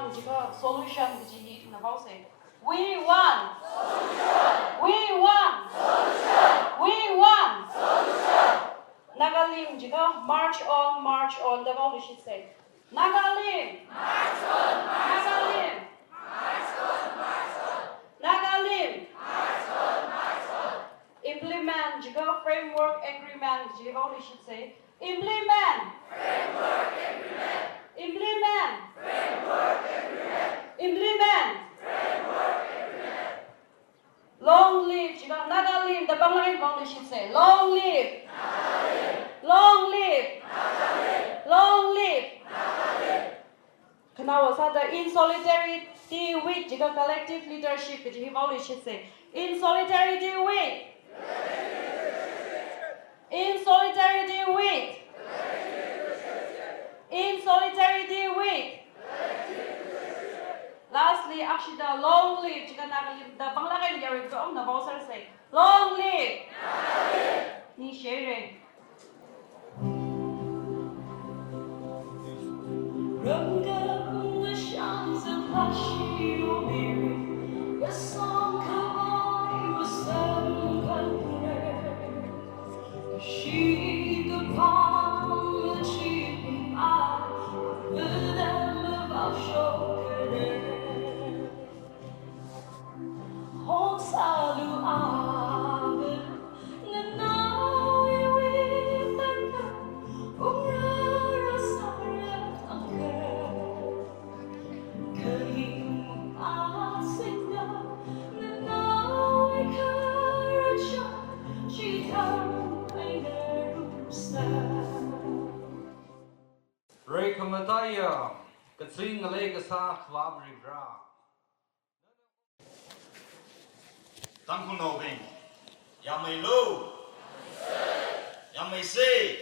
want solution which na bao say. We want solution. We want solution. We want solution. Nagalim march on the bao should say. Nagalim march on. Nagalim march on. Nagalim march on. Implement framework agreement should say. Implement framework agreement. Implement framework agreement. Implement framework agreement. Long live Naga live. The Bangladesh Bangladesh should say. Long live Naga live. Long live Naga live. Long live Naga live. Kanawa sada in solidarity with collective leadership should say. In solidarity with. In solidarity with. In solidarity with. Lastly, actually the long live the Bangladesh Yari the Bowser say long live. Ni sharing. Mataya, Katsing Legasa, Kwabri Bra. Tangkhul Katamnao Long, Yamay Lo, Yamay Say,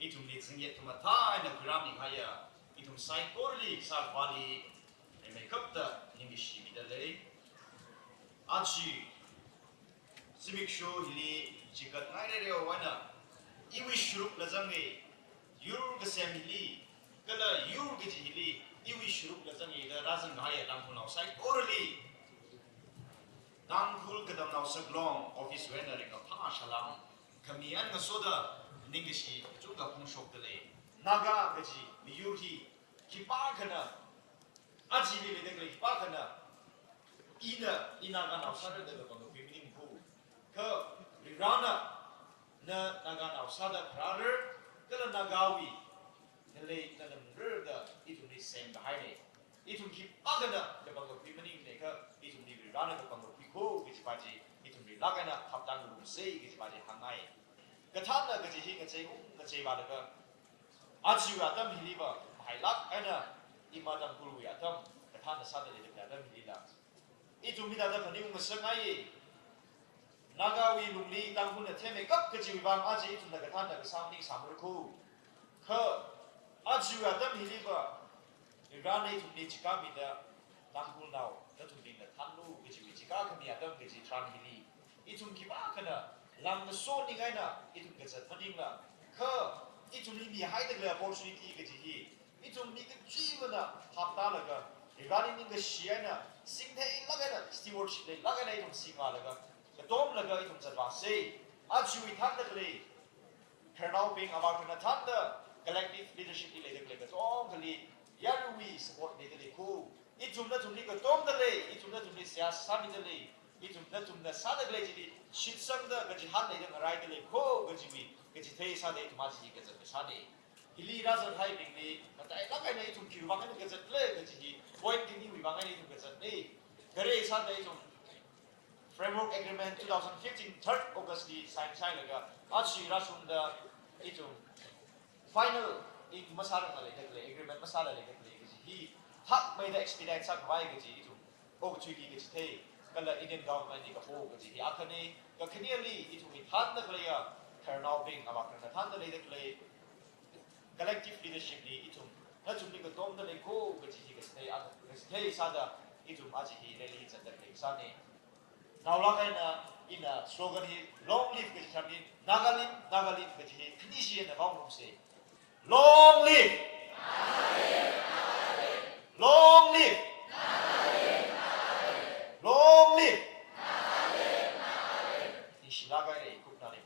Itum Nixing yet to Mata and the Grammy Haya, Itum Sai Korli, Sarvali, and make up the Nimishi Midale, Achi, Civic Show, Hili, Chikat Naira, Wana, Iwi Shrup Lazangi, Yurg Assembly, Kala Yurg Hili, Iwi Shrup Lazangi, the Razan Haya, Tangkhul outside orally. Tangkhul Katamnao Long, Office Winner in a Pashalam, Kamian Soda, Ningishi, Juga Punshok Dele, Naga, Gaji, Miyuhi, Kipakana, Ajili, the Kipakana, Ina, Inagan outside the feminine pool, Her, Rirana. Naga outside brother, Kala Nagawi, the late Nalamur, it will be same behind it. It will keep Agana, the Bango Pimaning Maker, it will be Rana, the Bango Pico, which party, it will be Lagana, Haptan will say, which party Hangai. Katana, Gaji, Gatsevadaga, Achu Adam Hiliva, Hilak Anna, Imadam Guru Atom, Katana suddenly the Adam Hila. It will be the new Masangai. Nagawi Lungli, Tangkhul Teme, Kajivan Aji to Nagatana, the sounding Samurku. Her Aju Adam Hiliva, Irani to Nichikami, the Tangkhul now, that would be the Tanu, which we Chikakami, Adam Gitran Hili. It will keep Akana, Lam the Sony Gana, it will get a Tanina. Her, it will be hiding the opportunity, Gaji. It will make a Jivana, Haptalaga, Irani in the Shiana, Sing the Lagana, stewardship, the Lagana from Singalaga. Tom Naga itum say, Achu Itandale, Kernau being about an Atanda, collective leadership related, all the Yarui support the Ko, itum not to make a Tom delay, itum not to miss Yasami delay, itum not to the Sada Glady, Shitsanda, Gajihane, and Ridley Ko, Gajiwi, Gajite Sade, Maji gets a Sade. He lead us at hiding me, but I like an item Cuban gets a play, Gaji, pointing you with an item gets a day. Gare Sade. Framework Agreement 2015, 3rd August, the sign China, Achi Rashun the final Masala agreement Masala. He hot made the expedite Sakvagaji to Ochuki Gate, Kala Indian government in the whole Gaji, Akane, the clearly it will be Tanda Glaya, Kernau being about the Tanda Lady Clay, collective leadership, itum, not to make a Dom the Lego, Gaji, Stay Sada, itum Aji, release and the Sane. Now, in a slogan, long live Gaji, Naga live, Gaji, Finishing the Bong say, Long live! Long live! Long live! Ishilagay Kupnari.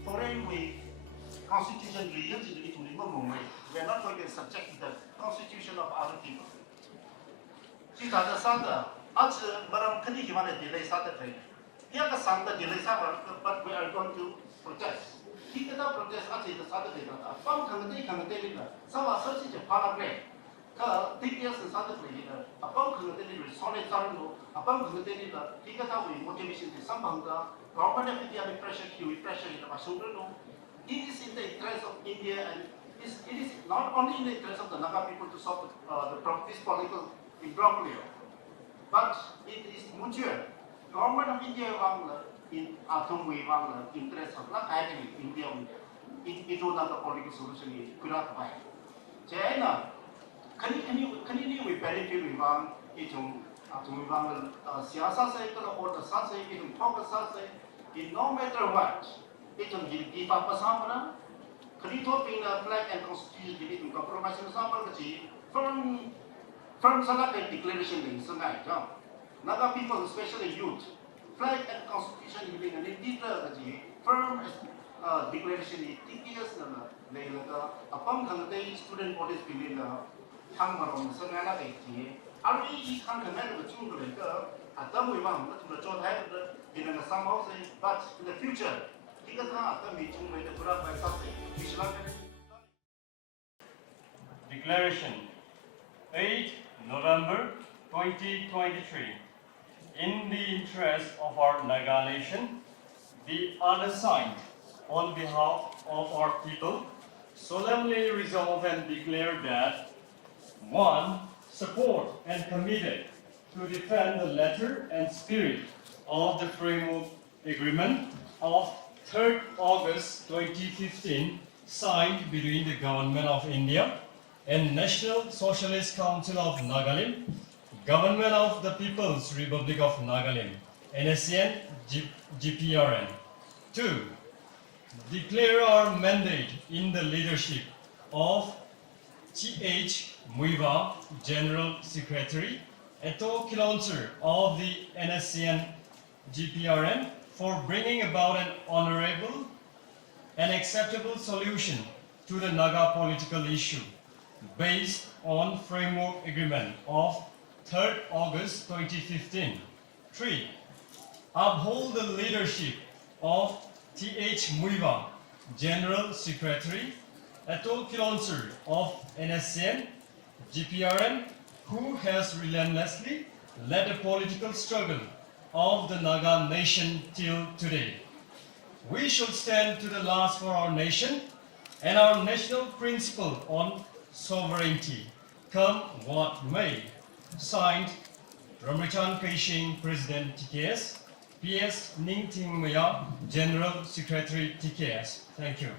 Foreign way constitution regions in the moment. We are not going to subject the constitution of other people. Kita ada sada, aja barang kini gimana delay sada train. Dia ke sada delay sada, but we are going to protest. Kita dah protest aja itu sada delay. Apa kang delay ni? Sama sesuatu je para play. Ke tiga sada play ni. Apa kang delay ni? Solid sana tu. Apa kang delay ni? Kita tahu motivation di sambang dah. Government of India pressure in the Masundra. It is in the interest of India and it is not only in the interest of the Naga people to solve this political imbroglio, but it is mutual. Government of India in Atomwe interest of Naga India itu nanti political solution ini kurang baik. China kini we benefit we itu Atomwe siasa saya kalau order saya itu fokus saya. No matter what, itu di apa sama, kalau pina flag and constitution jadi compromise sama kerja, firm sangat declaration ini sengaja jam. Naga people, especially youth, flag and constitution jadi ini tidak kerja, firm declaration ini tiga sana, lepas apa mengandai student bodies pilih lah, hang barom sengaja kerja. Alwi ini hang kenal betul mereka, ada memang betul betul hai in the some houses, but in the future, kita akan meeting with the Buddha by something. Declaration 8 November 2023. In the interest of our Naga nation, the undersigned, on behalf of our people, solemnly resolve and declare that 1. Support and committed to defend the letter and spirit of the Framework Agreement of 3rd August 2015 signed between the Government of India and National Socialist Council of Nagaland, Government of the People's Republic of Nagaland, NSCN GPRN. 2. Declare our mandate in the leadership of T.H. Muiva, General Secretary, Eto Kilonser of the NSCN GPRN for bringing about an honorable and acceptable solution to the Naga political issue based on Framework Agreement of 3rd August 2015. 3. Uphold the leadership of T.H. Muiva, General Secretary, Eto Kilonser of NSCN GPRN, who has relentlessly led the political struggle of the Naga nation till today. We shall stand to the last for our nation and our national principle on sovereignty, come what may. Signed, Ramachan Kaishing, President TKS, PS Ning Ting Maya, General Secretary TKS. Thank you.